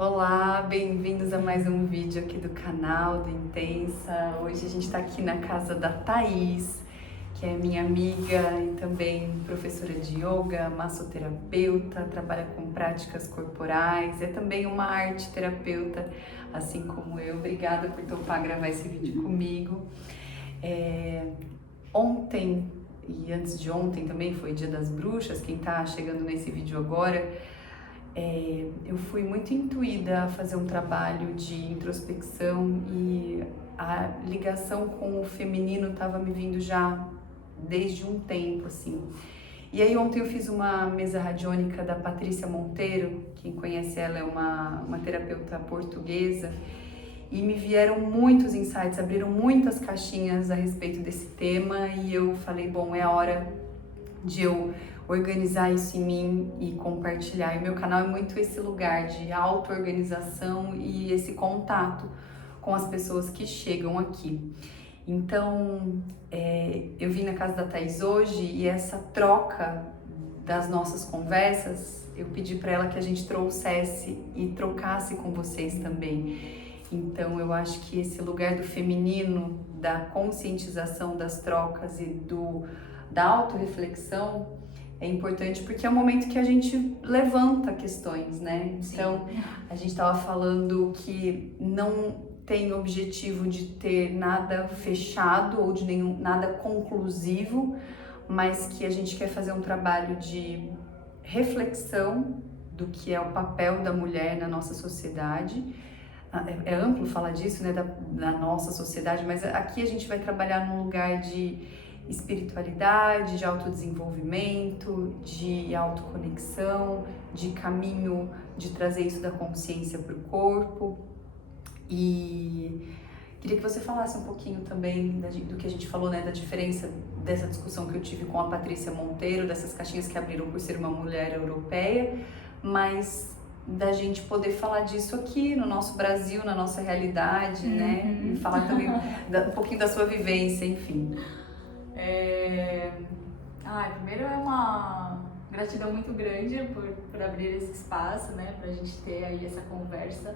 Olá, bem-vindos a mais um vídeo aqui do canal do Intensa. Hoje a gente está aqui na casa da Thaís, que é minha amiga e também professora de yoga, massoterapeuta, trabalha com práticas corporais, é também uma arte terapeuta, assim como eu. Obrigada por topar gravar esse vídeo comigo. Ontem e antes de ontem também foi Dia das Bruxas, quem está chegando nesse vídeo agora, eu fui muito intuída a fazer um trabalho de introspecção e a ligação com o feminino estava me vindo já desde um tempo, assim. E aí ontem eu fiz uma mesa radiônica da Patrícia Monteiro, quem conhece ela é uma terapeuta portuguesa, e me vieram muitos insights, abriram muitas caixinhas a respeito desse tema e eu falei, bom, é a hora de eu organizar isso em mim e compartilhar. E o meu canal é muito esse lugar de auto-organização e esse contato com as pessoas que chegam aqui. Então, eu vim na casa da Thaís hoje e essa troca das nossas conversas, eu pedi para ela que a gente trouxesse e trocasse com vocês também. Então, eu acho que esse lugar do feminino, da conscientização das trocas e da autorreflexão é importante porque é o momento que a gente levanta questões, né? Então, a gente estava falando que não tem objetivo de ter nada fechado ou de nada conclusivo, mas que a gente quer fazer um trabalho de reflexão do que é o papel da mulher na nossa sociedade. É amplo falar disso, né, da nossa sociedade, mas aqui a gente vai trabalhar num lugar de espiritualidade, de autodesenvolvimento, de autoconexão, de caminho de trazer isso da consciência para o corpo. E queria que você falasse um pouquinho também do que a gente falou, né, da diferença dessa discussão que eu tive com a Patrícia Monteiro, dessas caixinhas que abriram por ser uma mulher europeia, mas da gente poder falar disso aqui no nosso Brasil, na nossa realidade, né, e falar também um pouquinho da sua vivência, enfim. Primeiro é uma gratidão muito grande por abrir esse espaço, né, pra gente ter aí essa conversa.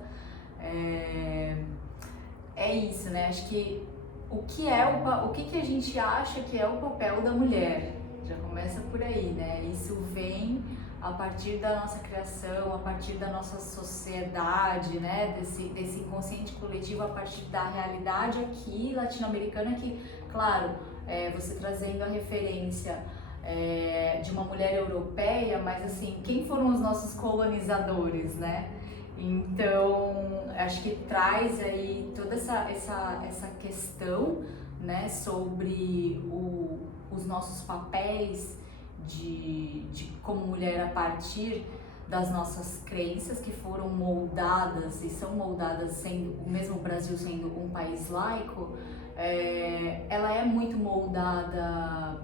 É isso, né, acho que o que a gente acha que é o papel da mulher, já começa por aí, né, isso vem a partir da nossa criação, a partir da nossa sociedade, né, desse inconsciente coletivo, a partir da realidade aqui latino-americana que, claro, você trazendo a referência de uma mulher europeia, mas assim, quem foram os nossos colonizadores, né? Então, acho que traz aí toda essa questão, né, sobre os nossos papéis de como mulher a partir das nossas crenças que foram moldadas e são moldadas, sendo o mesmo Brasil sendo um país laico. Ela é muito moldada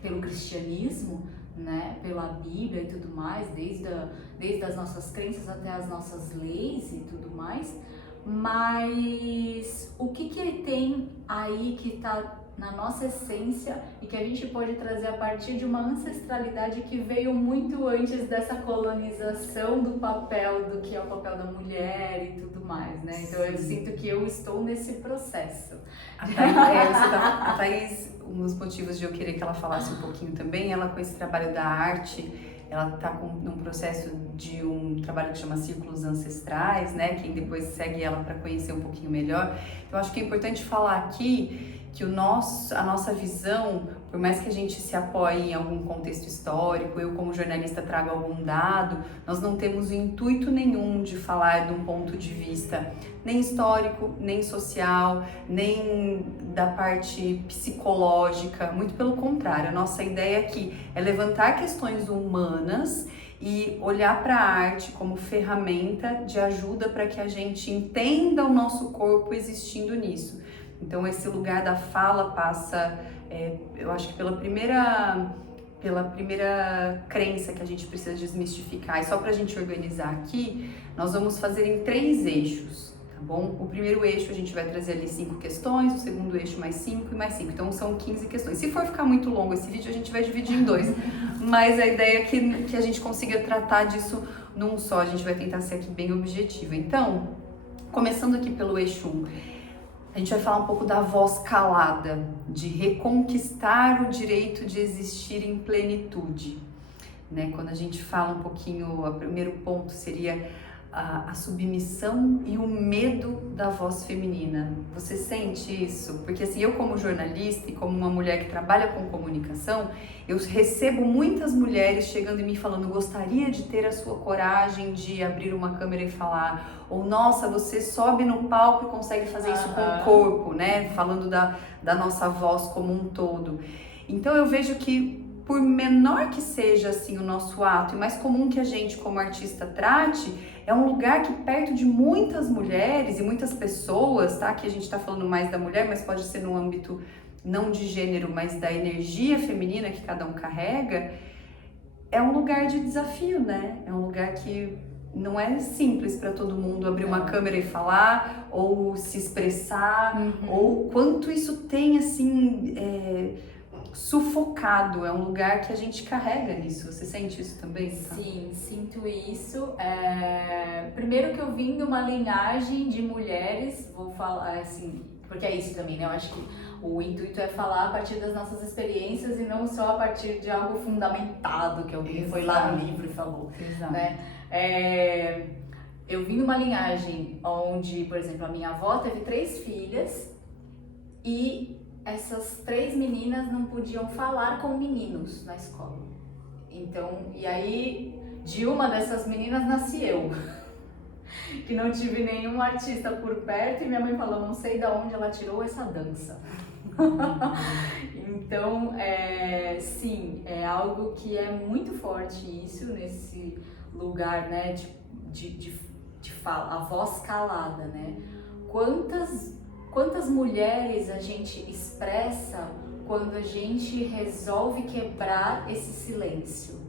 pelo cristianismo, né, pela Bíblia e tudo mais, desde as nossas crenças até as nossas leis e tudo mais, mas o que tem aí que está na nossa essência e que a gente pode trazer a partir de uma ancestralidade que veio muito antes dessa colonização do que é o papel da mulher e tudo mais, né? Então eu sinto que eu estou nesse processo. A Thaís, um dos motivos de eu querer que ela falasse um pouquinho também, ela com esse trabalho da arte, ela está num processo de um trabalho que chama Círculos Ancestrais, né? Quem depois segue ela para conhecer um pouquinho melhor. Então acho que é importante falar aqui que a nossa visão, por mais que a gente se apoie em algum contexto histórico, eu como jornalista trago algum dado, nós não temos o intuito nenhum de falar de um ponto de vista nem histórico, nem social, nem da parte psicológica, muito pelo contrário, a nossa ideia aqui é levantar questões humanas e olhar para a arte como ferramenta de ajuda para que a gente entenda o nosso corpo existindo nisso. Então esse lugar da fala passa, eu acho que pela primeira crença que a gente precisa desmistificar. E só para a gente organizar aqui, nós vamos fazer em 3 eixos, tá bom? O primeiro eixo a gente vai trazer ali 5 questões, o segundo eixo mais 5 e mais 5, então são 15 questões. Se for ficar muito longo esse vídeo, a gente vai dividir em 2, mas a ideia é que a gente consiga tratar disso num só, a gente vai tentar ser aqui bem objetiva. Então, começando aqui pelo Exu, a gente vai falar um pouco da voz calada, de reconquistar o direito de existir em plenitude, né? Quando a gente fala um pouquinho, o primeiro ponto seria a submissão e o medo da voz feminina. Você sente isso? Porque assim, eu como jornalista e como uma mulher que trabalha com comunicação, eu recebo muitas mulheres chegando em mim falando: gostaria de ter a sua coragem de abrir uma câmera e falar, ou nossa, você sobe no palco e consegue fazer isso com o corpo, né? Falando da nossa voz como um todo. Então eu vejo que por menor que seja assim o nosso ato e mais comum que a gente como artista trate, é um lugar que perto de muitas mulheres e muitas pessoas, tá? Que a gente tá falando mais da mulher, mas pode ser no âmbito não de gênero, mas da energia feminina que cada um carrega, é um lugar de desafio, né? É um lugar que não é simples para todo mundo abrir uma câmera e falar, ou se expressar, ou quanto isso tem, assim, sufocado. É um lugar que a gente carrega nisso. Você sente isso também? Tá? Sim, sinto isso. Primeiro que eu vim de uma linhagem de mulheres, vou falar assim, porque é isso também, né? Eu acho que o intuito é falar a partir das nossas experiências e não só a partir de algo fundamentado que alguém foi lá no livro e falou. Exato. Né? Eu vim de uma linhagem onde, por exemplo, a minha avó teve 3 filhas e essas 3 meninas não podiam falar com meninos na escola. Então, e aí, de uma dessas meninas nasci eu, que não tive nenhum artista por perto, e minha mãe falou: não sei de onde ela tirou essa dança. Então, sim, é algo que é muito forte isso, nesse lugar, né, de fala, a voz calada, né? Quantas mulheres a gente expressa quando a gente resolve quebrar esse silêncio?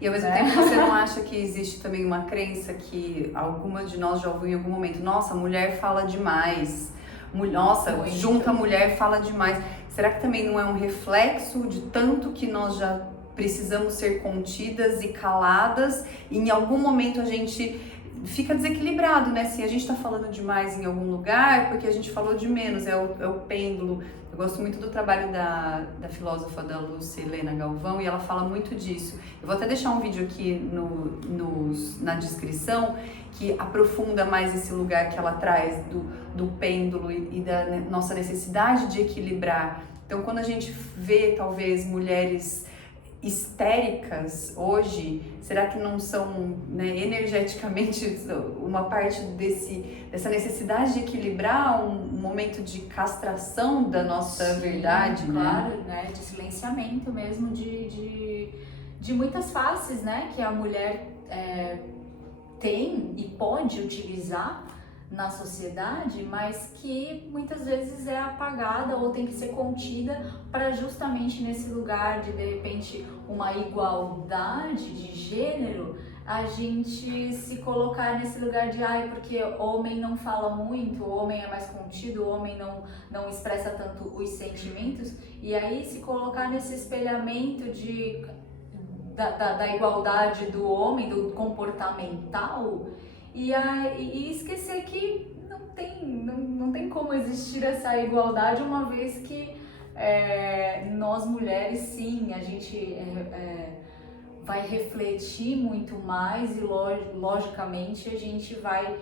E ao mesmo tempo, você não acha que existe também uma crença que algumas de nós já ouviu em algum momento: nossa, a mulher fala demais, nossa, Muito. junta a mulher fala demais. Será que também não é um reflexo de tanto que nós já precisamos ser contidas e caladas, e em algum momento a gente fica desequilibrado, né? Se a gente tá falando demais em algum lugar, porque a gente falou de menos, é o pêndulo. Eu gosto muito do trabalho da filósofa da Lúcia Helena Galvão, e ela fala muito disso. Eu vou até deixar um vídeo aqui na descrição que aprofunda mais esse lugar que ela traz do pêndulo e da nossa necessidade de equilibrar. Então, quando a gente vê, talvez, mulheres histéricas hoje, será que não são, né, energeticamente uma parte dessa necessidade de equilibrar um momento de castração da nossa verdade, claro, né? De silenciamento mesmo, de muitas faces, né, que a mulher tem e pode utilizar na sociedade, mas que muitas vezes é apagada ou tem que ser contida para justamente nesse lugar de repente uma igualdade de gênero, a gente se colocar nesse lugar de porque homem não fala muito, o homem é mais contido, o homem não expressa tanto os sentimentos, e aí se colocar nesse espelhamento da igualdade do homem, do comportamental, e esquecer que não tem como existir essa igualdade, uma vez que nós mulheres, sim, a gente vai refletir muito mais e logicamente a gente vai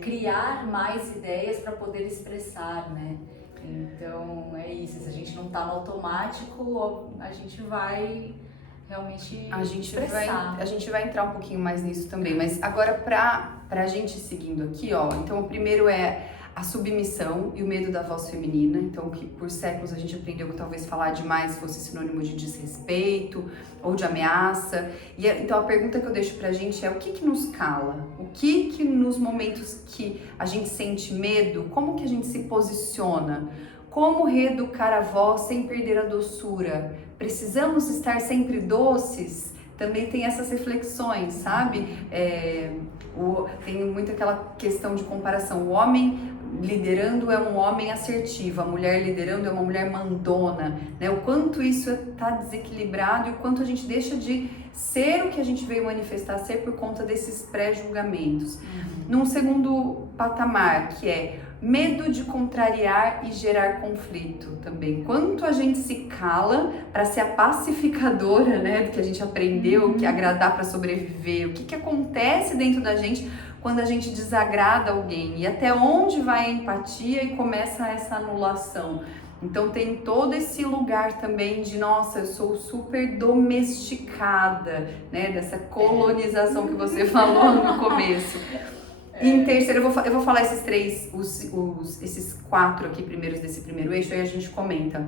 criar mais ideias para poder expressar, né? Então é isso, se a gente não está no automático, a gente vai realmente expressar. A gente vai entrar um pouquinho mais nisso também, mas agora pra gente seguindo aqui, ó, então o primeiro é a submissão e o medo da voz feminina, então que por séculos a gente aprendeu que talvez falar demais fosse sinônimo de desrespeito ou de ameaça, e então a pergunta que eu deixo pra gente é: o que nos cala? O que nos momentos que a gente sente medo, como que a gente se posiciona? Como reeducar a voz sem perder a doçura? Precisamos estar sempre doces? Também tem essas reflexões, sabe? Tem muito aquela questão de comparação. O homem liderando é um homem assertivo, a mulher liderando é uma mulher mandona, né? O quanto isso está desequilibrado e o quanto a gente deixa de ser o que a gente veio manifestar ser por conta desses pré-julgamentos. Num segundo patamar, que é medo de contrariar e gerar conflito também. Quanto a gente se cala para ser a pacificadora, né, do que a gente aprendeu, que agradar para sobreviver, o que acontece dentro da gente quando a gente desagrada alguém e até onde vai a empatia e começa essa anulação. Então tem todo esse lugar também de, nossa, eu sou super domesticada, né, dessa colonização que você falou no começo. E em terceiro, eu vou falar esses três, esses 4 aqui primeiros desse primeiro eixo, aí a gente comenta.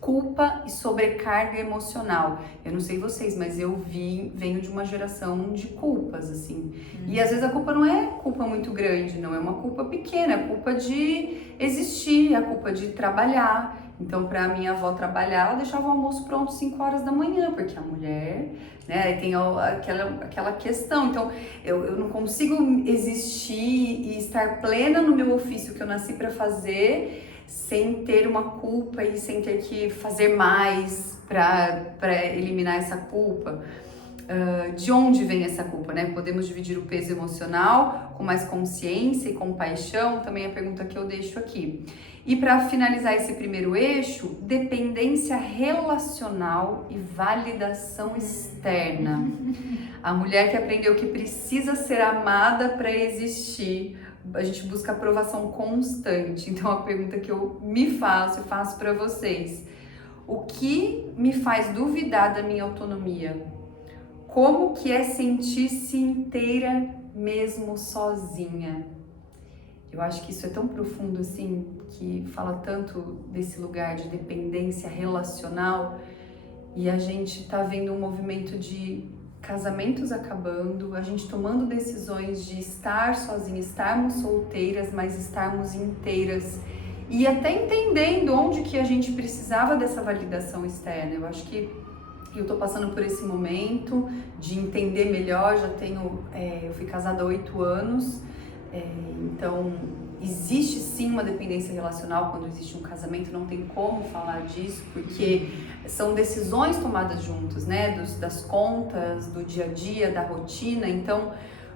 Culpa e sobrecarga emocional. Eu não sei vocês, mas eu venho de uma geração de culpas, assim. E às vezes a culpa não é culpa muito grande, não é uma culpa pequena, é culpa de existir, é a culpa de trabalhar. Então, para minha avó trabalhar, ela deixava o almoço pronto 5 horas da manhã, porque a mulher, né, tem aquela questão. Então, eu não consigo existir e estar plena no meu ofício que eu nasci para fazer, sem ter uma culpa e sem ter que fazer mais para eliminar essa culpa. De onde vem essa culpa, né? Podemos dividir o peso emocional com mais consciência e compaixão, também é a pergunta que eu deixo aqui. E para finalizar esse primeiro eixo, dependência relacional e validação externa. A mulher que aprendeu que precisa ser amada para existir. A gente busca aprovação constante. Então a pergunta que eu me faço e faço para vocês: o que me faz duvidar da minha autonomia? Como que é sentir-se inteira mesmo sozinha? Eu acho que isso é tão profundo assim, que fala tanto desse lugar de dependência relacional, e a gente tá vendo um movimento de casamentos acabando, a gente tomando decisões de estar sozinha, estarmos solteiras, mas estarmos inteiras, e até entendendo onde que a gente precisava dessa validação externa. Eu acho que eu tô passando por esse momento de entender melhor, eu fui casada há 8 anos, então existe sim uma dependência relacional quando existe um casamento, não tem como falar disso, porque são decisões tomadas juntos, né, das contas, do dia a dia, da rotina. Então,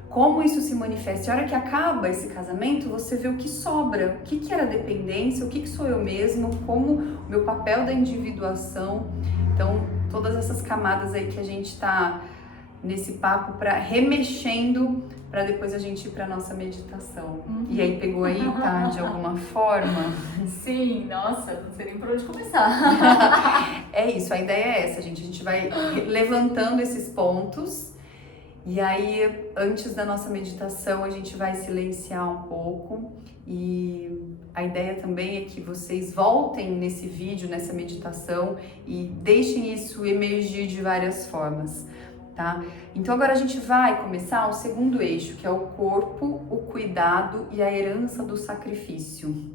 como isso se manifesta? A hora que acaba esse casamento, você vê o que sobra, o que era dependência, o que sou eu mesmo, como o meu papel da individuação. Então, todas essas camadas aí que a gente tá nesse papo para remexendo, para depois a gente ir para nossa meditação. E aí pegou aí, tá, de alguma forma? Sim, nossa, não sei nem por onde começar. É isso, a ideia é essa, gente. A gente vai levantando esses pontos e aí, antes da nossa meditação, a gente vai silenciar um pouco, e a ideia também é que vocês voltem nesse vídeo, nessa meditação, e deixem isso emergir de várias formas. Tá? Então agora a gente vai começar o segundo eixo, que é o corpo, o cuidado e a herança do sacrifício.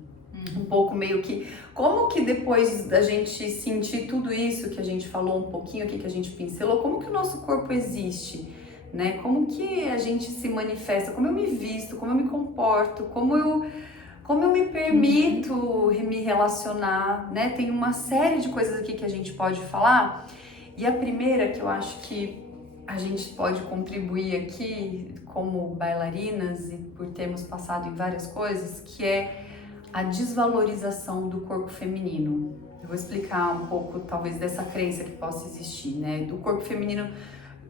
Um pouco meio que, como que depois da gente sentir tudo isso que a gente falou um pouquinho aqui, que a gente pincelou, como que o nosso corpo existe, né? Como que a gente se manifesta, como eu me visto, como eu me comporto, como eu me permito me relacionar, né? Tem uma série de coisas aqui que a gente pode falar, e a primeira que eu acho que a gente pode contribuir aqui como bailarinas e por termos passado em várias coisas, que é a desvalorização do corpo feminino. Eu vou explicar um pouco, talvez, dessa crença que possa existir, né? Do corpo feminino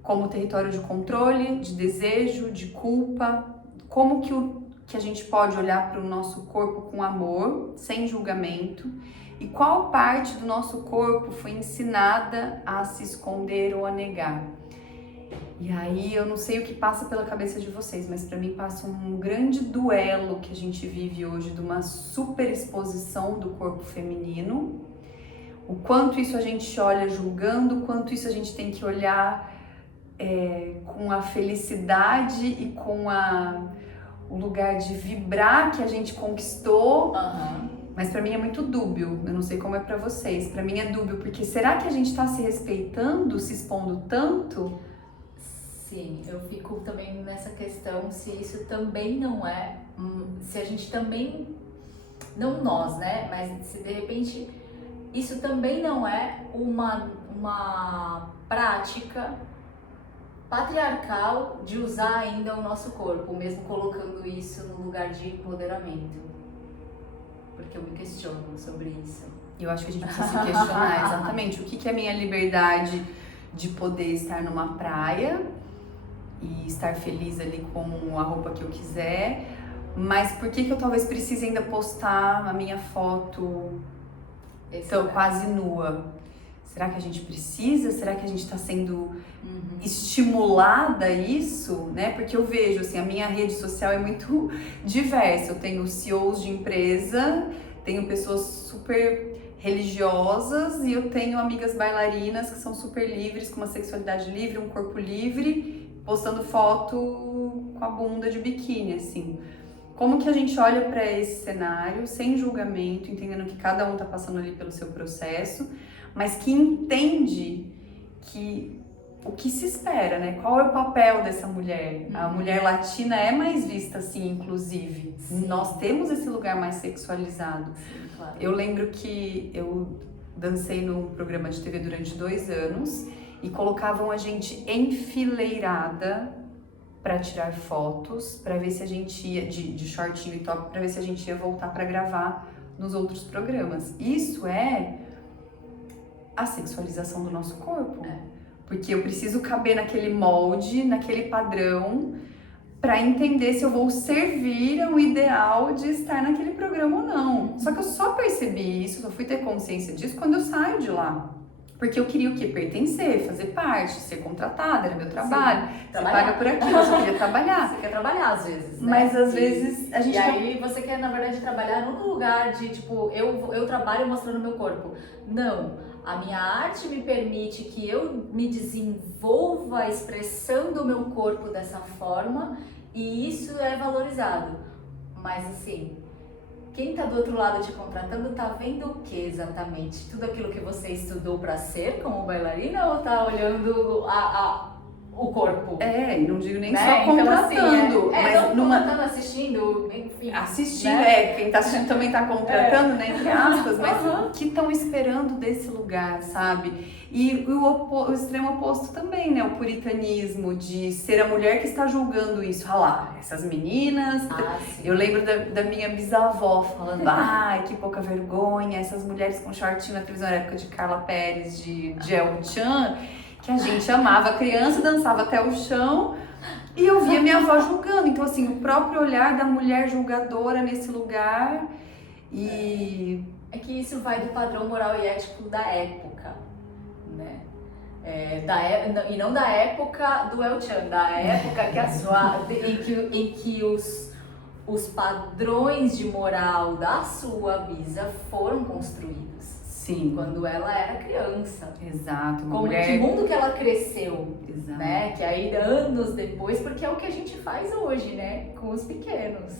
como território de controle, de desejo, de culpa. Como que a gente pode olhar para o nosso corpo com amor, sem julgamento, e qual parte do nosso corpo foi ensinada a se esconder ou a negar. E aí eu não sei o que passa pela cabeça de vocês, mas para mim passa um grande duelo que a gente vive hoje de uma superexposição do corpo feminino. O quanto isso a gente olha julgando, o quanto isso a gente tem que olhar com a felicidade e com o lugar de vibrar que a gente conquistou. Mas para mim é muito dúbio, eu não sei como é para vocês. Para mim é dúbio, porque será que a gente está se respeitando, se expondo tanto? Sim, eu fico também nessa questão se isso também não é, se a gente também, não nós, né, mas se de repente isso também não é uma prática patriarcal de usar ainda o nosso corpo, mesmo colocando isso no lugar de empoderamento. Porque eu me questiono sobre isso. Eu acho que a gente precisa se questionar exatamente o que é a minha liberdade de poder estar numa praia e estar feliz ali com a roupa que eu quiser, mas por que eu talvez precise ainda postar a minha foto quase nua? Será que a gente precisa? Será que a gente está sendo estimulada a isso, né? Porque eu vejo, assim, a minha rede social é muito diversa. Eu tenho CEOs de empresa, tenho pessoas super religiosas e eu tenho amigas bailarinas que são super livres, com uma sexualidade livre, um corpo livre, postando foto com a bunda de biquíni, assim. Como que a gente olha para esse cenário sem julgamento, entendendo que cada um está passando ali pelo seu processo, mas que entende que o que se espera, né? Qual é o papel dessa mulher? A mulher latina é mais vista assim, inclusive. Sim. Nós temos esse lugar mais sexualizado. Sim, claro. Eu lembro que eu dancei num programa de TV durante 2 anos e colocavam a gente enfileirada para tirar fotos, para ver se a gente ia, de shortinho e top, para ver se a gente ia voltar para gravar nos outros programas. Isso é a sexualização do nosso corpo. Porque eu preciso caber naquele molde, naquele padrão, para entender se eu vou servir ao ideal de estar naquele programa ou não. Só que eu só percebi isso, só fui ter consciência disso quando eu saio de lá. Porque eu queria o quê? Pertencer, fazer parte, ser contratada, era meu trabalho. Sim, você paga por aquilo, eu só queria trabalhar. Você quer trabalhar às vezes, né? Mas às vezes a gente... E aí você quer, na verdade, trabalhar num lugar de, tipo, eu trabalho mostrando meu corpo. Não. A minha arte me permite que eu me desenvolva expressando o meu corpo dessa forma e isso é valorizado. Mas assim, quem tá do outro lado te contratando tá vendo o que exatamente? Tudo aquilo que você estudou para ser como bailarina ou tá olhando o corpo? E não digo nem né? só contratando, Então, assim, mas contratando, assistindo, enfim. Assistindo, né? Quem tá assistindo também tá contratando, né, entre aspas, mas o que estão esperando desse lugar, sabe? E o extremo oposto também, né, o puritanismo de ser a mulher que está julgando isso. Ah lá, essas meninas... Eu lembro da minha bisavó falando, ai, que pouca vergonha, essas mulheres com shortinho na televisão, na época de Carla Pérez, de El Chan, que a gente amava, a criança dançava até o chão e eu via minha avó julgando. Então, assim, o próprio olhar da mulher julgadora nesse lugar e... É que isso vai do padrão moral e ético da época, né? E não da época do El Chan, da época que em que os padrões de moral da sua bisa foram construídos. Sim. Quando ela era criança. Exato. Que mundo que ela cresceu. Exato. Né? Que aí anos depois, porque é o que a gente faz hoje, né? Com os pequenos.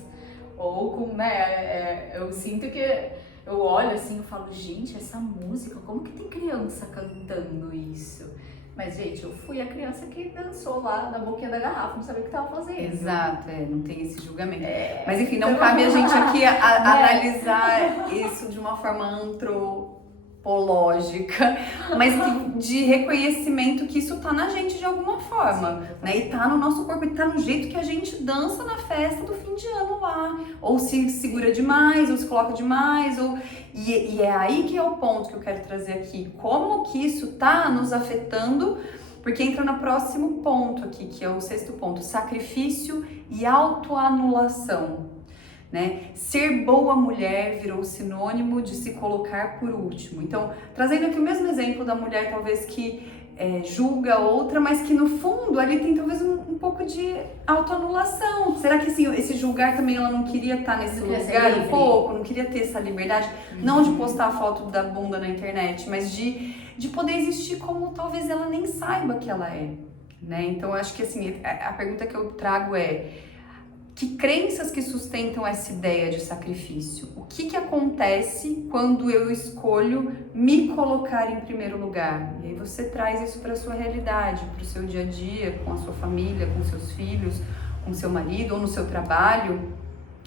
Ou com, né? Eu sinto que eu olho assim e falo, gente, essa música, como que tem criança cantando isso? Mas, gente, eu fui a criança que dançou lá na boquinha da garrafa, não sabia o que estava fazendo. Exato, não tem esse julgamento. Mas enfim, não cabe a gente aqui analisar isso de uma forma antropológica, mas de reconhecimento que isso tá na gente de alguma forma, né? E tá no nosso corpo, e tá no jeito que a gente dança na festa do fim de ano lá. Ou se segura demais, ou se coloca demais, E é aí que é o ponto que eu quero trazer aqui. Como que isso tá nos afetando? Porque entra no próximo ponto aqui, que é o 6º ponto, sacrifício e autoanulação. Né? Ser boa mulher virou sinônimo de se colocar por último. Então, trazendo aqui o mesmo exemplo da mulher talvez que julga outra, mas que no fundo ali tem talvez um pouco de autoanulação. Será que assim, esse julgar também ela não queria estar nesse lugar um pouco? Não queria ter essa liberdade? Não de postar a foto da bunda na internet, mas de poder existir como talvez ela nem saiba que ela é. Né? Então, eu acho que assim, a pergunta que eu trago é: que crenças que sustentam essa ideia de sacrifício? O que acontece quando eu escolho me colocar em primeiro lugar? E aí você traz isso para a sua realidade, para o seu dia a dia, com a sua família, com seus filhos, com seu marido ou no seu trabalho,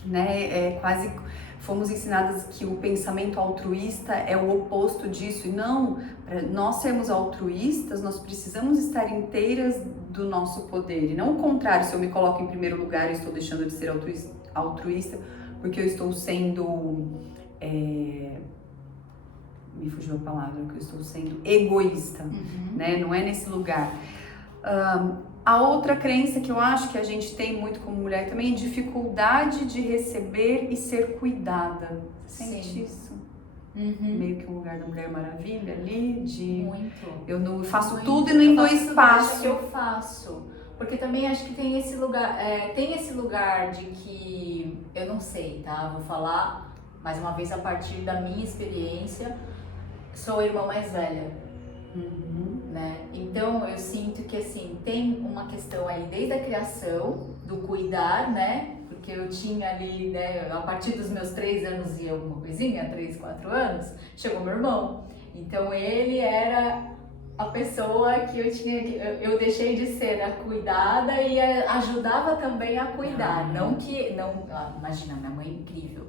né? Quase fomos ensinadas que o pensamento altruísta é o oposto disso, e não, para nós sermos altruístas, nós precisamos estar inteiras do nosso poder, e não o contrário. Se eu me coloco em primeiro lugar, eu estou deixando de ser altruísta porque eu estou sendo, me fugiu a palavra, que eu estou sendo egoísta, né? Não é nesse lugar. A outra crença que eu acho que a gente tem muito como mulher também é dificuldade de receber e ser cuidada. Você sente isso? Meio que um lugar da Mulher Maravilha ali, de muito. Eu não faço tudo e não dou espaço. Que eu faço. Porque também acho que tem esse lugar de que eu não sei, tá? Vou falar mais uma vez a partir da minha experiência. Sou a irmã mais velha. Né? Então eu sinto que assim, tem uma questão aí desde a criação, do cuidar, né? Porque eu tinha ali, né, a partir dos meus 3 anos e alguma coisinha, 3, 4 anos, chegou meu irmão. Então ele era a pessoa que eu deixei de ser a cuidada e ajudava também a cuidar. Não, imagina, minha mãe é incrível.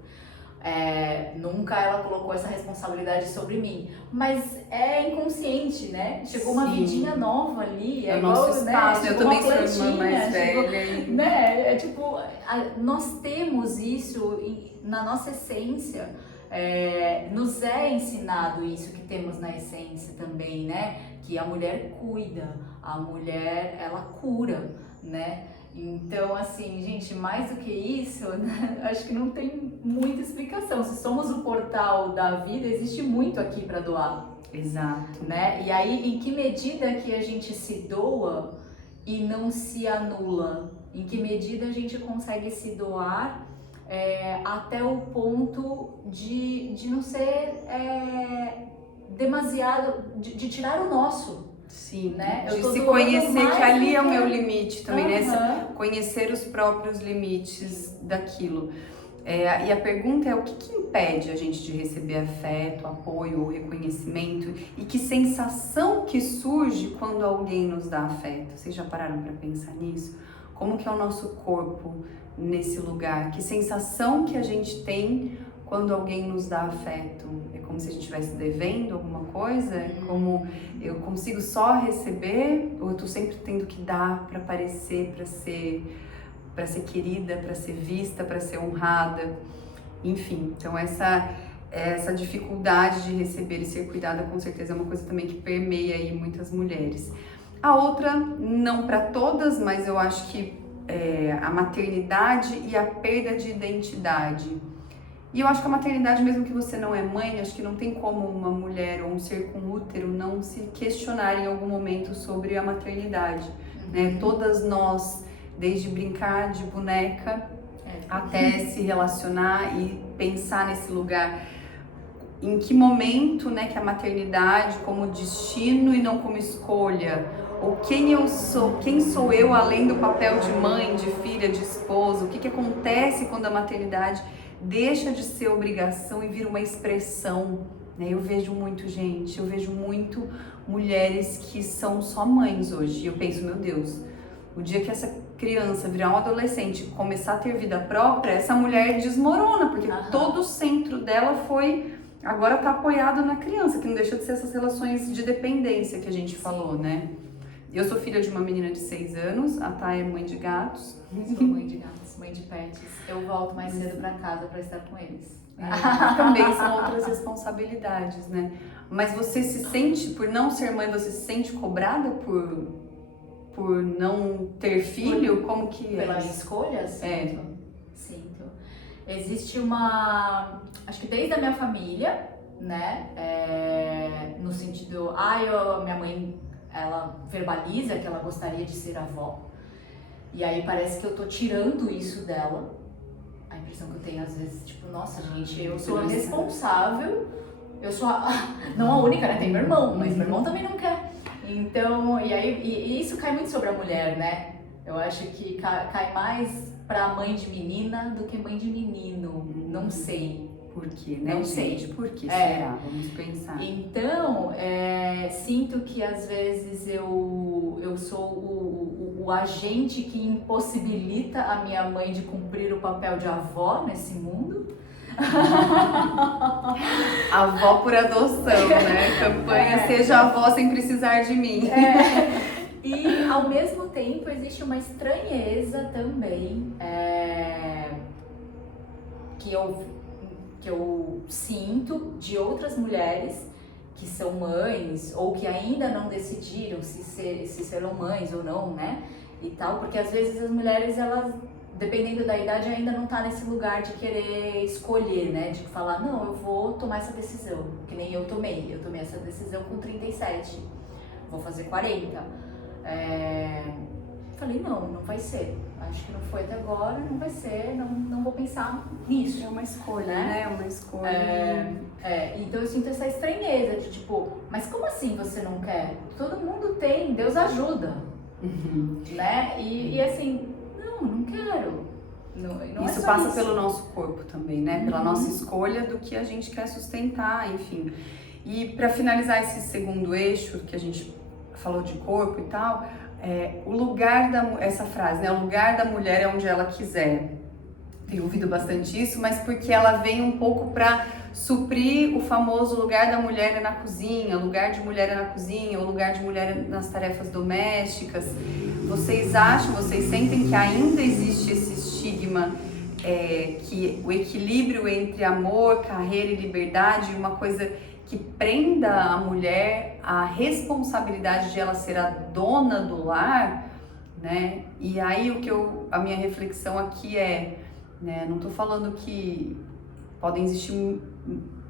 Nunca ela colocou essa responsabilidade sobre mim, mas é inconsciente, né? Chegou uma vidinha nova ali, é igual, nosso espaço, né? Eu também sou irmã mais velha. Né? Nós temos isso na nossa essência, nos é ensinado isso que temos na essência também, né? Que a mulher cuida, a mulher, ela cura, né? Então, assim, gente, mais do que isso, né, acho que não tem muita explicação. Se somos o portal da vida, existe muito aqui para doar. Exato. Né? E aí, em que medida que a gente se doa e não se anula? Em que medida a gente consegue se doar até o ponto de não ser demasiado, de tirar o nosso. Sim, né? De se conhecer que ali é o meu limite também, né? Conhecer os próprios limites daquilo. E a pergunta é: o que impede a gente de receber afeto, apoio ou reconhecimento? E que sensação que surge quando alguém nos dá afeto? Vocês já pararam para pensar nisso? Como que é o nosso corpo nesse lugar? Que sensação que a gente tem quando alguém nos dá afeto? É como se a gente estivesse devendo alguma coisa? É como eu consigo só receber, ou eu tô sempre tendo que dar para aparecer, para ser querida, para ser vista, para ser honrada? Enfim, então essa dificuldade de receber e ser cuidada com certeza é uma coisa também que permeia aí muitas mulheres. A outra, não para todas, mas eu acho que a maternidade e a perda de identidade. E eu acho que a maternidade, mesmo que você não é mãe, acho que não tem como uma mulher ou um ser com útero não se questionar em algum momento sobre a maternidade, né? Todas nós, desde brincar de boneca até se relacionar e pensar nesse lugar. Em que momento, né, que a maternidade como destino e não como escolha, ou quem sou eu além do papel de mãe, de filha, de esposa? O que acontece quando a maternidade deixa de ser obrigação e vira uma expressão, né? Eu vejo muito mulheres que são só mães hoje, e eu penso, meu Deus, o dia que essa criança virar um adolescente e começar a ter vida própria, essa mulher desmorona, porque todo o centro dela agora tá apoiado na criança, que não deixa de ser essas relações de dependência que a gente falou, né? Eu sou filha de uma menina de 6 anos, a Thay é mãe de gatos. Sou mãe de gatos, mãe de pets. Eu volto mais cedo para casa para estar com eles. Também são outras responsabilidades, né? Mas você se sente, por não ser mãe, você se sente cobrada por não ter filho? Como que é? Pela escolha? Sinto. Existe acho que desde a minha família, né? No sentido, minha mãe, ela verbaliza que ela gostaria de ser avó. E aí parece que eu tô tirando isso dela. A impressão que eu tenho às vezes, tipo, nossa gente, eu sou a responsável, eu sou não a única, né? Tem meu irmão, mas meu irmão também não quer. Então, e isso cai muito sobre a mulher, né? Eu acho que cai mais pra mãe de menina do que mãe de menino. Não sei. Por quê, né, Não gente? sei. Por que será? Vamos pensar. Então, sinto que às vezes eu sou o agente que impossibilita a minha mãe de cumprir o papel de avó nesse mundo. Avó por adoção, né? Campanha Seja Avó Sem Precisar de Mim. E ao mesmo tempo existe uma estranheza também que eu sinto de outras mulheres que são mães ou que ainda não decidiram se serão mães ou não, né? E tal, porque às vezes as mulheres, elas, dependendo da idade, ainda não tá nesse lugar de querer escolher, né? De falar, não, eu vou tomar essa decisão, que nem eu tomei. Eu tomei essa decisão com 37, vou fazer 40. Falei, não vai ser. Acho que não foi até agora, não vai ser, não vou pensar nisso. É uma escolha, né? É uma escolha. Então eu sinto essa estranheza de tipo, mas como assim você não quer? Todo mundo tem, Deus ajuda. Né? E assim, não quero. Não isso passa pelo nosso corpo também, né? Pela nossa escolha do que a gente quer sustentar, enfim. E para finalizar esse segundo eixo que a gente falou de corpo e tal, o lugar essa frase, né? O lugar da mulher é onde ela quiser. Tenho ouvido bastante isso, mas porque ela vem um pouco para suprir o famoso lugar da mulher é na cozinha, lugar de mulher é na cozinha, ou lugar de mulher é nas tarefas domésticas. Vocês sentem que ainda existe esse estigma, que o equilíbrio entre amor, carreira e liberdade, uma coisa que prenda a mulher a responsabilidade de ela ser a dona do lar, né? E aí a minha reflexão aqui né, não estou falando que podem existir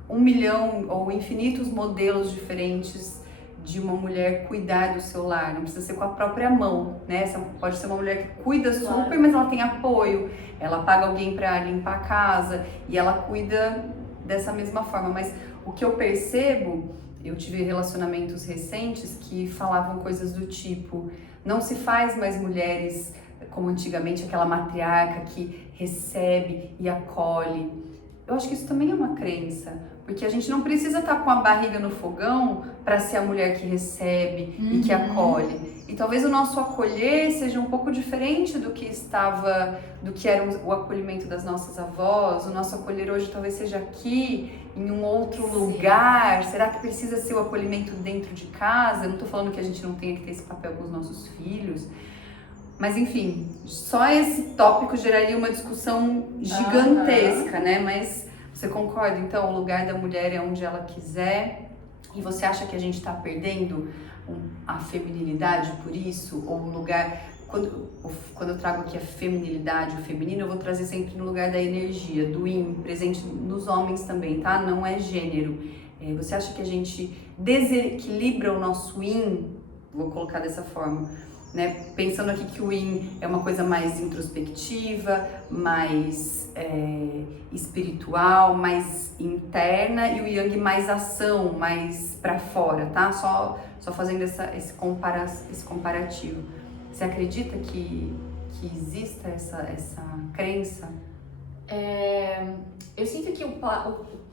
1 milhão ou infinitos modelos diferentes de uma mulher cuidar do seu lar, não precisa ser com a própria mão, né? Pode ser uma mulher que cuida super, mas ela tem apoio, ela paga alguém para limpar a casa e ela cuida dessa mesma forma, mas o que eu percebo, eu tive relacionamentos recentes que falavam coisas do tipo, não se faz mais mulheres como antigamente, aquela matriarca que recebe e acolhe. Eu acho que isso também é uma crença, porque a gente não precisa estar com a barriga no fogão para ser a mulher que recebe e que acolhe. E talvez o nosso acolher seja um pouco diferente do que era o acolhimento das nossas avós. O nosso acolher hoje talvez seja aqui, em um outro lugar. Será que precisa ser o acolhimento dentro de casa? Eu não estou falando que a gente não tenha que ter esse papel com os nossos filhos. Mas enfim, só esse tópico geraria uma discussão gigantesca, né? Mas você concorda? Então, o lugar da mulher é onde ela quiser. E você acha que a gente está perdendo a feminilidade por isso? Ou o lugar... Quando eu trago aqui a feminilidade, o feminino, eu vou trazer sempre no lugar da energia, do yin, presente nos homens também, tá? Não é gênero. Você acha que a gente desequilibra o nosso yin? Vou colocar dessa forma. Né? Pensando aqui que o yin é uma coisa mais introspectiva, mais espiritual, mais interna, e o yang mais ação, mais pra fora, tá? Só fazendo esse comparativo. Você acredita que exista essa crença? Eu sinto que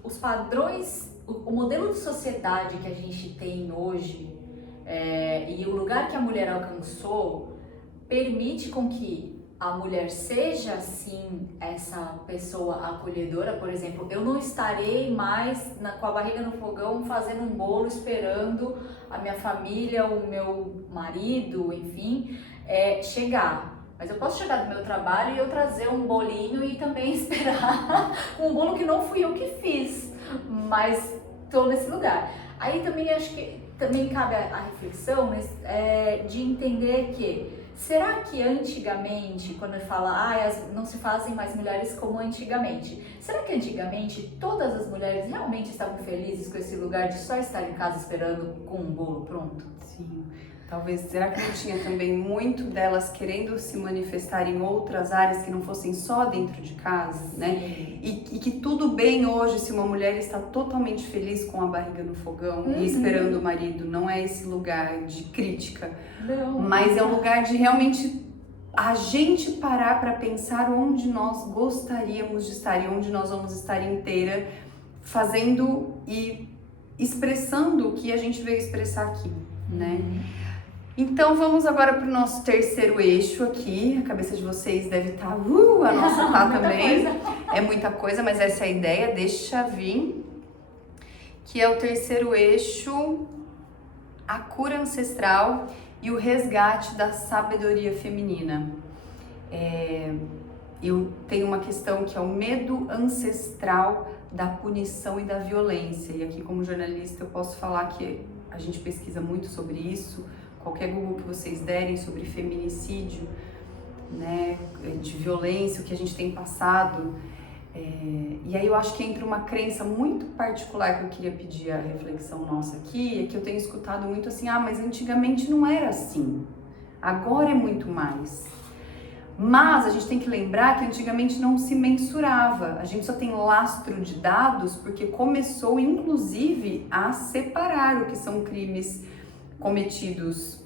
os padrões, o modelo de sociedade que a gente tem hoje, e o lugar que a mulher alcançou permite com que a mulher seja sim essa pessoa acolhedora. Por exemplo, eu não estarei mais com a barriga no fogão fazendo um bolo esperando a minha família, o meu marido, enfim, chegar. Mas eu posso chegar do meu trabalho e eu trazer um bolinho e também esperar um bolo que não fui eu que fiz, mas estou nesse lugar. Aí também acho que também cabe a reflexão de entender que, será que antigamente, quando fala, não se fazem mais mulheres como antigamente, será que antigamente todas as mulheres realmente estavam felizes com esse lugar de só estar em casa esperando com um bolo pronto? Sim. Talvez, será que não tinha também muito delas querendo se manifestar em outras áreas que não fossem só dentro de casa, né? E que tudo bem hoje se uma mulher está totalmente feliz com a barriga no fogão e esperando o marido, não é esse lugar de crítica, Não. Mas é um lugar de realmente a gente parar para pensar onde nós gostaríamos de estar e onde nós vamos estar inteira, fazendo e expressando o que a gente veio expressar aqui, né? Então vamos agora para o nosso terceiro eixo aqui. A cabeça de vocês deve estar, a nossa tá também. É muita coisa, mas essa é a ideia, deixa vir. Que é o terceiro eixo, a cura ancestral e o resgate da sabedoria feminina. Eu tenho uma questão que é o medo ancestral da punição e da violência. E aqui, como jornalista, eu posso falar que a gente pesquisa muito sobre isso. Qualquer Google que vocês derem sobre feminicídio, né, de violência, o que a gente tem passado. E aí eu acho que entra uma crença muito particular que eu queria pedir a reflexão nossa aqui, é que eu tenho escutado muito assim, mas antigamente não era assim, agora é muito mais. Mas a gente tem que lembrar que antigamente não se mensurava, a gente só tem lastro de dados porque começou inclusive a separar o que são crimes cometidos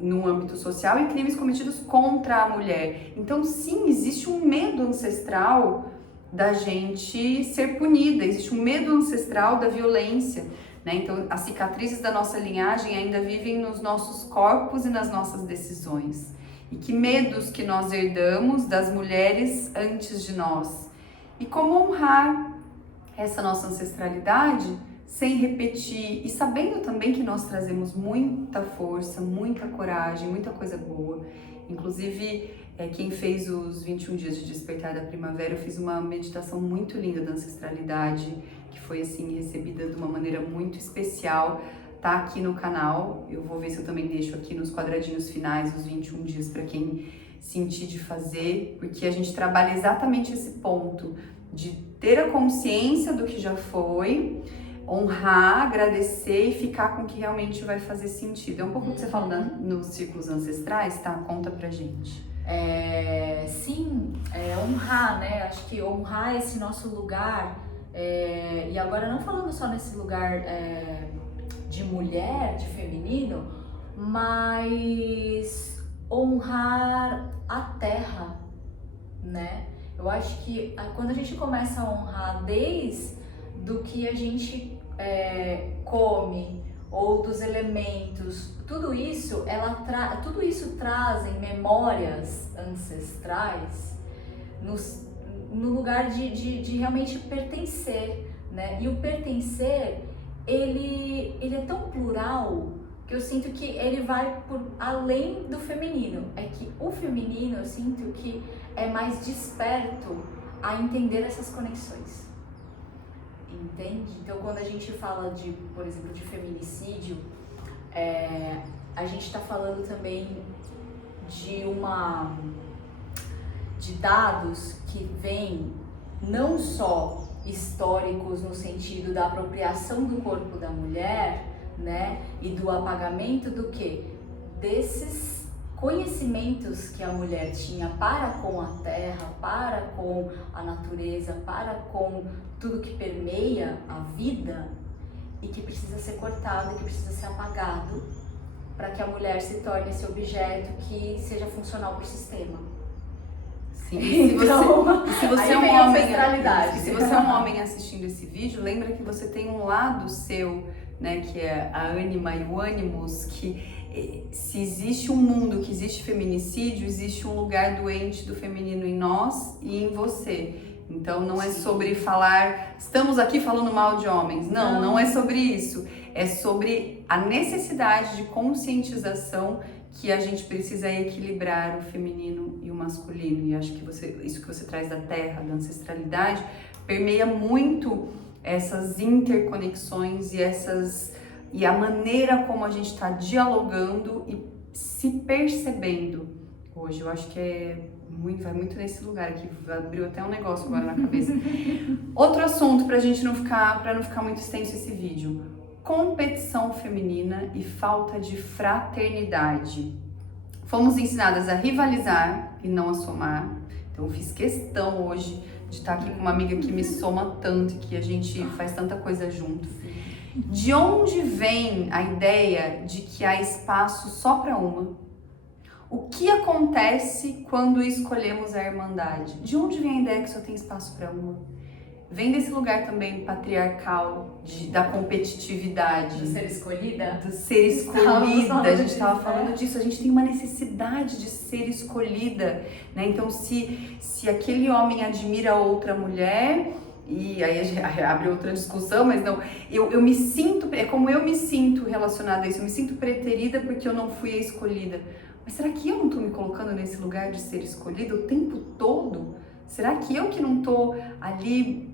no âmbito social e crimes cometidos contra a mulher. Então sim, existe um medo ancestral da gente ser punida, existe um medo ancestral da violência, né? Então as cicatrizes da nossa linhagem ainda vivem nos nossos corpos e nas nossas decisões. E que medos que nós herdamos das mulheres antes de nós. E como honrar essa nossa ancestralidade sem repetir e sabendo também que nós trazemos muita força, muita coragem, muita coisa boa. Inclusive, quem fez os 21 dias de despertar da primavera, eu fiz uma meditação muito linda da ancestralidade, que foi assim recebida de uma maneira muito especial. Tá aqui no canal, eu vou ver se eu também deixo aqui nos quadradinhos finais os 21 dias para quem sentir de fazer, porque a gente trabalha exatamente esse ponto de ter a consciência do que já foi, honrar, agradecer e ficar com o que realmente vai fazer sentido. É um pouco o que você fala nos círculos ancestrais, tá? Conta pra gente. Sim, honrar, né? Acho que honrar esse nosso lugar, e agora não falando só nesse lugar de mulher, de feminino, mas honrar a terra, né? Eu acho que quando a gente começa a honrar desde do que a gente come ou dos elementos, tudo isso trazem memórias ancestrais no lugar de realmente pertencer, né? E o pertencer, ele é tão plural que eu sinto que ele vai por além do feminino. É que o feminino, eu sinto que é mais desperto a entender essas conexões. Entende? Então, quando a gente fala por exemplo, de feminicídio, a gente está falando também de dados que vêm não só históricos no sentido da apropriação do corpo da mulher, né, e do apagamento do quê? Desses conhecimentos que a mulher tinha para com a terra, para com a natureza, para com tudo que permeia a vida e que precisa ser cortado, que precisa ser apagado para que a mulher se torne esse objeto que seja funcional para o sistema. Sim. E se você é um homem assistindo esse vídeo, lembra que você tem um lado seu, né, que é a ânima e o ânimos, que se existe um mundo que existe feminicídio, existe um lugar doente do feminino em nós e em você. Então não é sobre falar, estamos aqui falando mal de homens. Não é sobre isso. É sobre a necessidade de conscientização que a gente precisa equilibrar o feminino e o masculino. E acho que isso que você traz da terra, da ancestralidade, permeia muito essas interconexões e a maneira como a gente está dialogando e se percebendo hoje. Eu acho que vai muito nesse lugar aqui, abriu até um negócio agora na cabeça. Outro assunto para não ficar muito extenso esse vídeo: competição feminina e falta de fraternidade. Fomos ensinadas a rivalizar e não a somar. Então eu fiz questão hoje de estar aqui com uma amiga que me soma tanto, que a gente faz tanta coisa junto. De onde vem a ideia de que há espaço só para uma? O que acontece quando escolhemos a irmandade? De onde vem a ideia que só tem espaço para uma? Vem desse lugar também patriarcal, da competitividade. Do ser escolhida? Do ser escolhida, a gente estava falando disso, a gente tem uma necessidade de ser escolhida, né? Então se aquele homem admira outra mulher, e aí a gente abre outra discussão, mas não, eu me sinto, é como eu me sinto relacionada a isso, eu me sinto preterida porque eu não fui a escolhida. Mas será que eu não estou me colocando nesse lugar de ser escolhida o tempo todo? Será que eu que não estou ali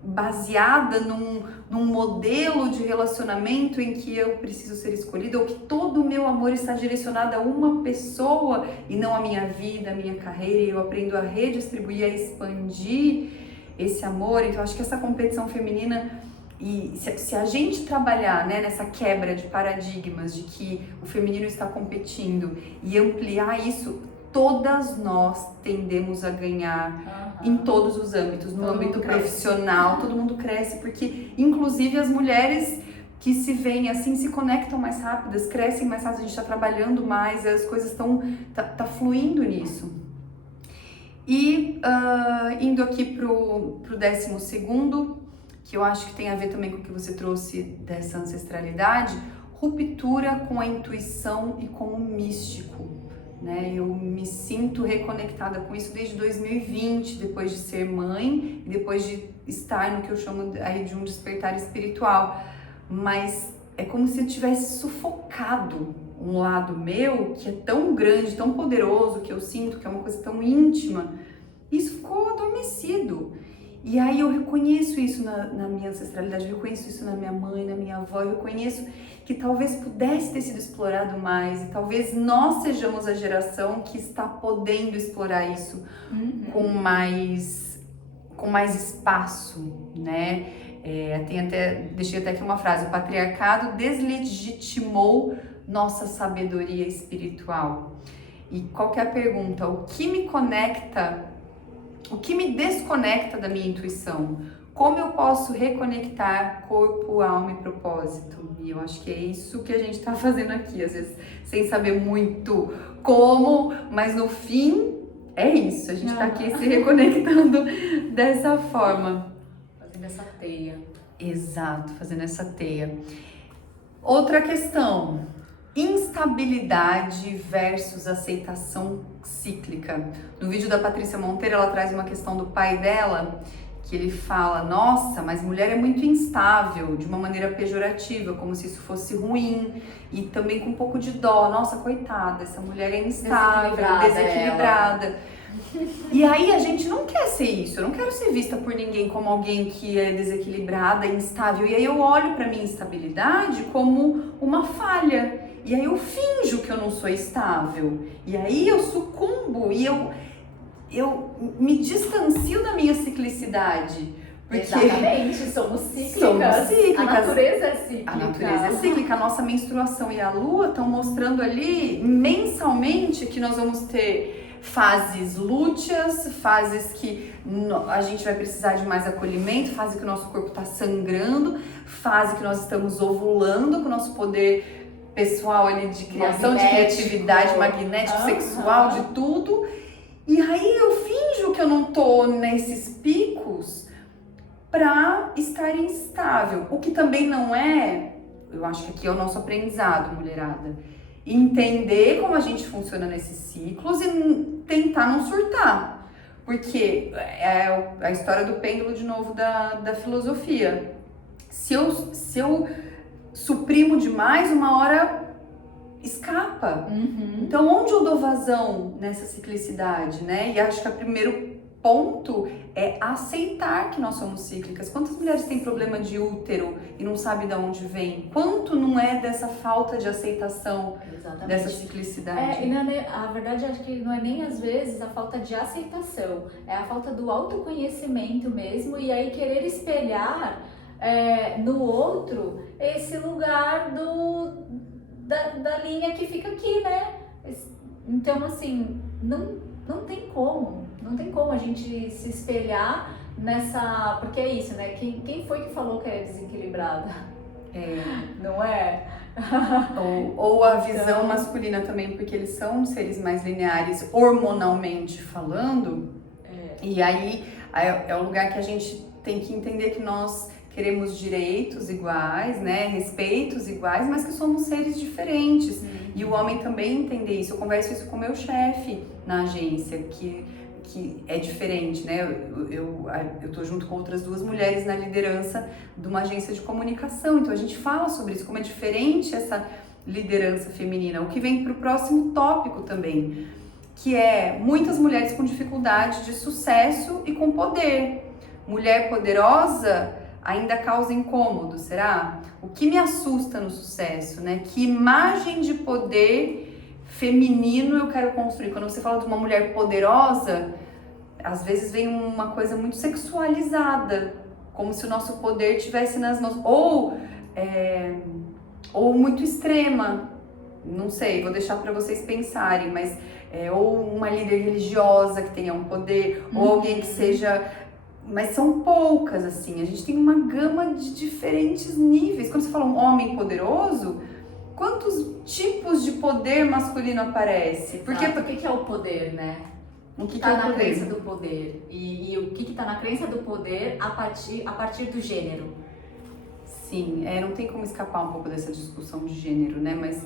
baseada num modelo de relacionamento em que eu preciso ser escolhida, ou que todo o meu amor está direcionado a uma pessoa e não a minha vida, a minha carreira, e eu aprendo a redistribuir, a expandir esse amor. Então acho que essa competição feminina, e se a gente trabalhar, né, nessa quebra de paradigmas de que o feminino está competindo e ampliar isso, todas nós tendemos a ganhar em todos os âmbitos, no âmbito profissional, todo mundo cresce, porque inclusive as mulheres que se veem assim se conectam mais rápidas, crescem mais rápido, a gente está trabalhando mais, as coisas tá fluindo nisso. E indo aqui pro 12º, que eu acho que tem a ver também com o que você trouxe dessa ancestralidade, ruptura com a intuição e com o místico. Né? Eu me sinto reconectada com isso desde 2020, depois de ser mãe e depois de estar no que eu chamo aí de um despertar espiritual. Mas é como se eu tivesse sufocado um lado meu que é tão grande, tão poderoso, que eu sinto que é uma coisa tão íntima. Isso ficou adormecido. E aí eu reconheço isso na minha ancestralidade, eu reconheço isso na minha mãe, na minha avó, eu reconheço que talvez pudesse ter sido explorado mais, e talvez nós sejamos a geração que está podendo explorar isso com mais espaço, né? Deixei até aqui uma frase: o patriarcado deslegitimou nossa sabedoria espiritual. E qual que é a pergunta? O que me desconecta da minha intuição? Como eu posso reconectar corpo, alma e propósito? E eu acho que é isso que a gente está fazendo aqui, às vezes sem saber muito como, mas no fim é isso, a gente está aqui se reconectando dessa forma. Fazendo essa teia. Exato, fazendo essa teia. Outra questão: instabilidade versus aceitação cíclica. No vídeo da Patrícia Monteiro, ela traz uma questão do pai dela, que ele fala: nossa, mas mulher é muito instável, de uma maneira pejorativa, como se isso fosse ruim, e também com um pouco de dó. Nossa, coitada, essa mulher é instável, desequilibrada. E aí a gente não quer ser isso, eu não quero ser vista por ninguém como alguém que é desequilibrada, instável. E aí eu olho para minha instabilidade como uma falha. E aí eu finjo que eu não sou estável. E aí eu sucumbo e eu me distancio da minha ciclicidade. Porque exatamente, somos cíclicas. A natureza é cíclica. A natureza é cíclica. A nossa menstruação e a lua estão mostrando ali mensalmente que nós vamos ter fases lúteas, fases que a gente vai precisar de mais acolhimento, fase que o nosso corpo está sangrando, fase que nós estamos ovulando com o nosso poder pessoal ali de criação, de criatividade, magnético, sexual, de tudo. E aí eu finjo que eu não tô nesses picos para estar instável. O que também não é, eu acho que aqui é o nosso aprendizado, mulherada. Entender como a gente funciona nesses ciclos e tentar não surtar. Porque é a história do pêndulo de novo da filosofia. Se eu suprimo demais, uma hora escapa. Então, onde eu dou vazão nessa ciclicidade, né? E acho que o primeiro ponto é aceitar que nós somos cíclicas. Quantas mulheres têm problema de útero e não sabem de onde vem? Quanto não é dessa falta de aceitação dessa ciclicidade? E a verdade, acho que não é nem às vezes a falta de aceitação, é a falta do autoconhecimento mesmo, e aí querer espelhar no outro esse lugar da linha que fica aqui, né? Então, assim, não tem como a gente se espelhar nessa... Porque é isso, né? Quem foi que falou que é desequilibrada? Não é? Ou a visão masculina também, porque eles são seres mais lineares hormonalmente falando. E aí é o lugar que a gente tem que entender que nós queremos direitos iguais, né, respeitos iguais, mas que somos seres diferentes. E o homem também entender isso. Eu converso isso com o meu chefe na agência, que é diferente, né? Eu tô junto com outras 2 mulheres na liderança de uma agência de comunicação, então a gente fala sobre isso, como é diferente essa liderança feminina. O que vem para o próximo tópico também, que é muitas mulheres com dificuldade de sucesso e com poder. Mulher poderosa ainda causa incômodo, será? O que me assusta no sucesso, né? Que imagem de poder feminino eu quero construir? Quando você fala de uma mulher poderosa, às vezes vem uma coisa muito sexualizada, como se o nosso poder estivesse nas mãos, ou muito extrema, não sei, vou deixar para vocês pensarem, mas ou uma líder religiosa que tenha um poder, ou alguém que seja... Mas são poucas, assim, a gente tem uma gama de diferentes níveis. Quando você fala um homem poderoso, quantos tipos de poder masculino aparece? Porque o que é o poder, né? O que tá é o na poder? crença do poder? E o que tá na crença do poder a partir do gênero? Sim, não tem como escapar um pouco dessa discussão de gênero, né? Mas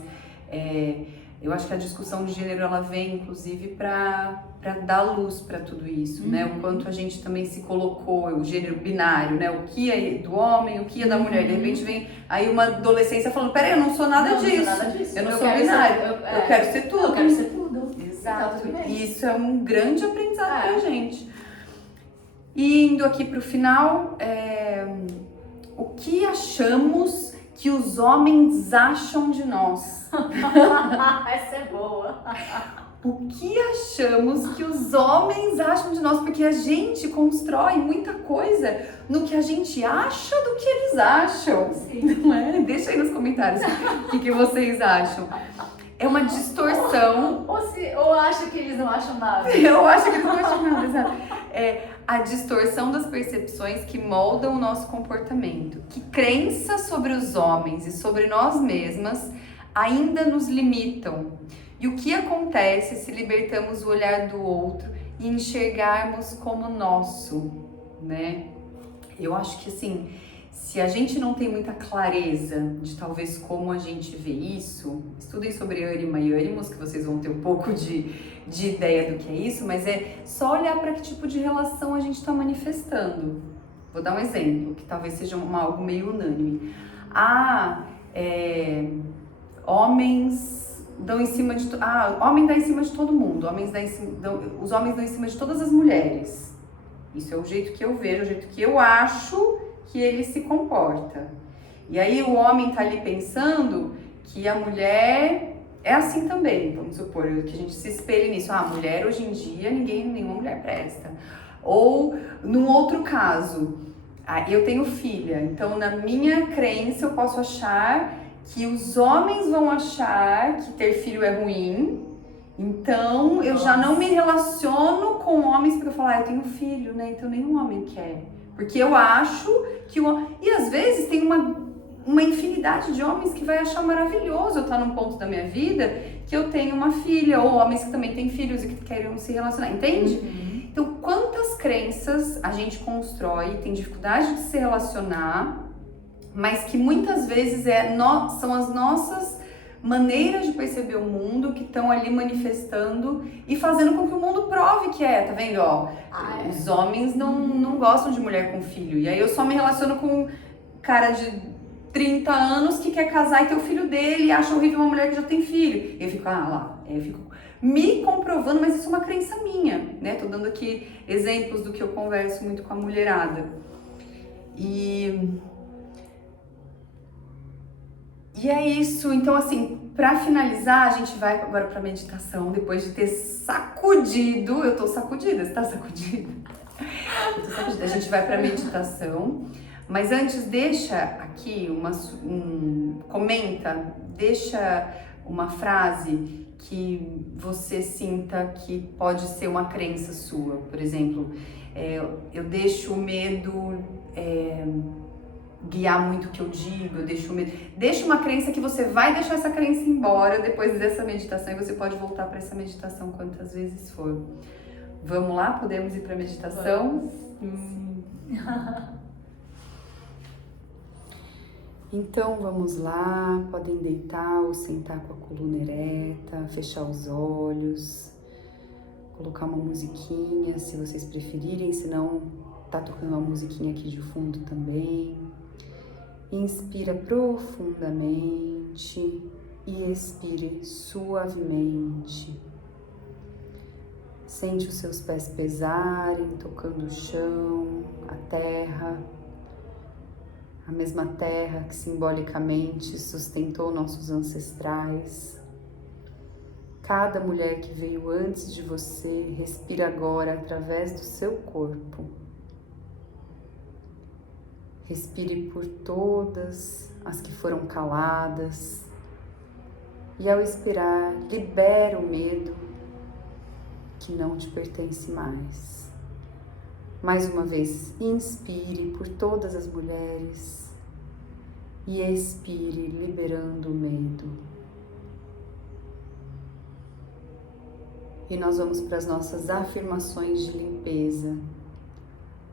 eu acho que a discussão de gênero ela vem, inclusive, para dar luz para tudo isso, né? O quanto a gente também se colocou, o gênero binário, né? O que é do homem, o que é da mulher. De repente vem aí uma adolescência falando, peraí, eu não sou nada disso. Não sou nada disso. Eu não sou binário. Eu quero ser tudo. Eu quero ser tudo. Exato. E isso é um grande aprendizado pra gente. E indo aqui pro final, o que achamos que os homens acham de nós? Essa é boa. O que achamos que os homens acham de nós? Porque a gente constrói muita coisa no que a gente acha do que eles acham. Sim. Não é? Deixa aí nos comentários o que vocês acham. É uma distorção. Ou acha que eles não acham nada? Eu acho que não acham nada, exato. É a distorção das percepções que moldam o nosso comportamento. Que crenças sobre os homens e sobre nós mesmas ainda nos limitam. E o que acontece se libertamos o olhar do outro e enxergarmos como nosso, né? Eu acho que assim, se a gente não tem muita clareza de talvez como a gente vê isso, estudem sobre Anima e Animus, que vocês vão ter um pouco de ideia do que é isso, mas é só olhar para que tipo de relação a gente está manifestando. Vou dar um exemplo, que talvez seja algo meio unânime. Homens dão em cima de... homem dá em cima de todo mundo, os homens dão em cima de todas as mulheres. Isso é o jeito que eu vejo, o jeito que eu acho que ele se comporta. E aí o homem tá ali pensando que a mulher é assim também, vamos supor, que a gente se espelhe nisso. A mulher hoje em dia, nenhuma mulher presta. Ou, num outro caso, eu tenho filha, então na minha crença eu posso achar que os homens vão achar que ter filho é ruim, então eu já não me relaciono com homens porque eu falo, eu tenho filho, né? Então nenhum homem quer. Porque eu acho que E às vezes tem uma infinidade de homens que vai achar maravilhoso eu estar num ponto da minha vida que eu tenho uma filha, ou homens que também têm filhos e que querem se relacionar, entende? Então quantas crenças a gente constrói, tem dificuldade de se relacionar, mas que muitas vezes são as nossas maneiras de perceber o mundo que estão ali manifestando e fazendo com que o mundo prove que tá vendo? Os homens não gostam de mulher com filho, e aí eu só me relaciono com um cara de 30 anos que quer casar e ter o filho dele e acha horrível uma mulher que já tem filho. E eu fico, eu fico me comprovando, mas isso é uma crença minha, né? Tô dando aqui exemplos do que eu converso muito com a mulherada. E é isso, então assim, pra finalizar, a gente vai agora pra meditação, depois de ter sacudido, eu tô sacudida, você tá sacudida? Eu tô sacudida, a gente vai pra meditação, mas antes deixa aqui deixa uma frase que você sinta que pode ser uma crença sua, por exemplo, eu deixo o medo guiar muito o que eu digo, eu deixo medo. Deixa uma crença que você vai deixar essa crença embora depois dessa meditação e você pode voltar para essa meditação quantas vezes for. Vamos lá? Podemos ir para a meditação? Então vamos lá, podem deitar ou sentar com a coluna ereta, fechar os olhos, colocar uma musiquinha se vocês preferirem, se não, tá tocando uma musiquinha aqui de fundo também. Inspira profundamente e expire suavemente. Sente os seus pés pesarem, tocando o chão, a terra. A mesma terra que simbolicamente sustentou nossos ancestrais. Cada mulher que veio antes de você respira agora através do seu corpo. Respire por todas as que foram caladas. E ao expirar, libera o medo que não te pertence mais. Mais uma vez, inspire por todas as mulheres e expire, liberando o medo. E nós vamos para as nossas afirmações de limpeza.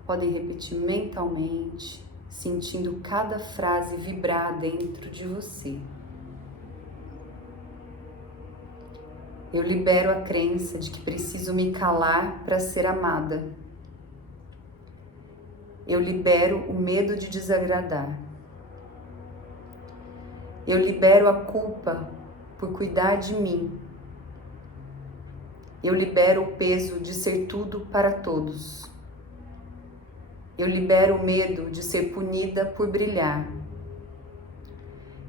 Podem repetir mentalmente, sentindo cada frase vibrar dentro de você. Eu libero a crença de que preciso me calar para ser amada. Eu libero o medo de desagradar. Eu libero a culpa por cuidar de mim. Eu libero o peso de ser tudo para todos. Eu libero o medo de ser punida por brilhar.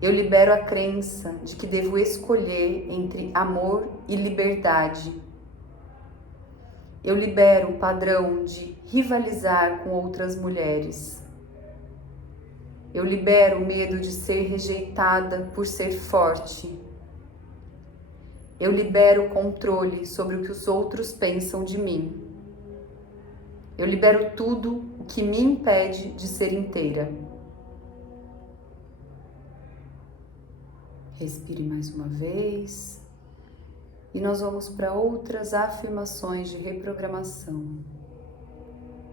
Eu libero a crença de que devo escolher entre amor e liberdade. Eu libero o padrão de rivalizar com outras mulheres. Eu libero o medo de ser rejeitada por ser forte. Eu libero o controle sobre o que os outros pensam de mim. Eu libero tudo o que me impede de ser inteira. Respire mais uma vez. E nós vamos para outras afirmações de reprogramação.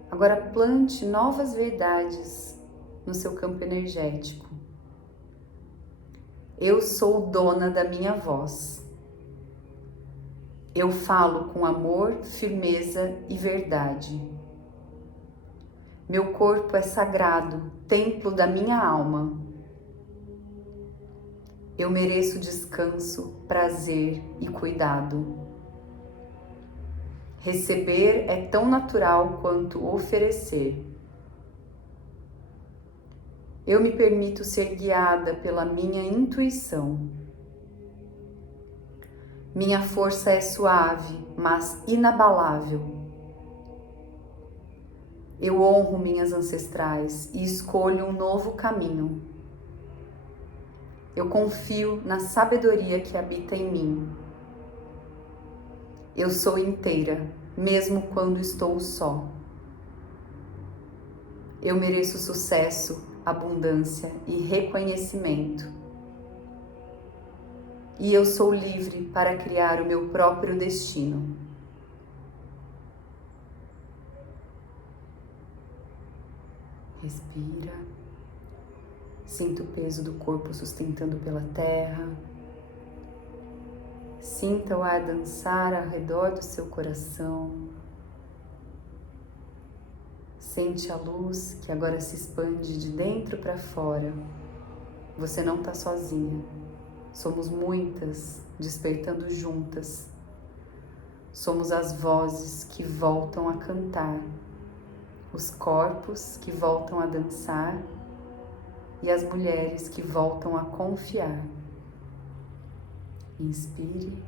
Agora plante novas verdades no seu campo energético. Eu sou dona da minha voz. Eu falo com amor, firmeza e verdade. Meu corpo é sagrado, templo da minha alma. Eu mereço descanso, prazer e cuidado. Receber é tão natural quanto oferecer. Eu me permito ser guiada pela minha intuição. Minha força é suave, mas inabalável. Eu honro minhas ancestrais e escolho um novo caminho. Eu confio na sabedoria que habita em mim. Eu sou inteira, mesmo quando estou só. Eu mereço sucesso, abundância e reconhecimento. E eu sou livre para criar o meu próprio destino. Respira. Sinta o peso do corpo sustentando pela terra. Sinta o ar dançar ao redor do seu coração. Sente a luz que agora se expande de dentro para fora. Você não está sozinha. Somos muitas, despertando juntas. Somos as vozes que voltam a cantar, os corpos que voltam a dançar e as mulheres que voltam a confiar. Inspire,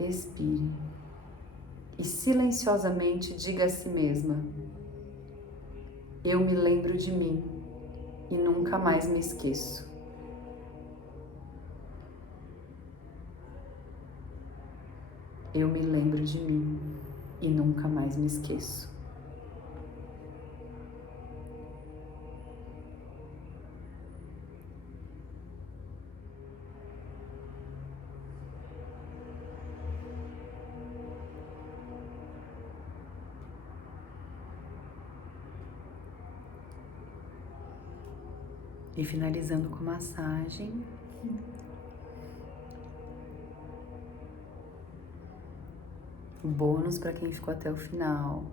expire e silenciosamente diga a si mesma: eu me lembro de mim e nunca mais me esqueço. Eu me lembro de mim e nunca mais me esqueço. E finalizando com massagem. Bônus para quem ficou até o final.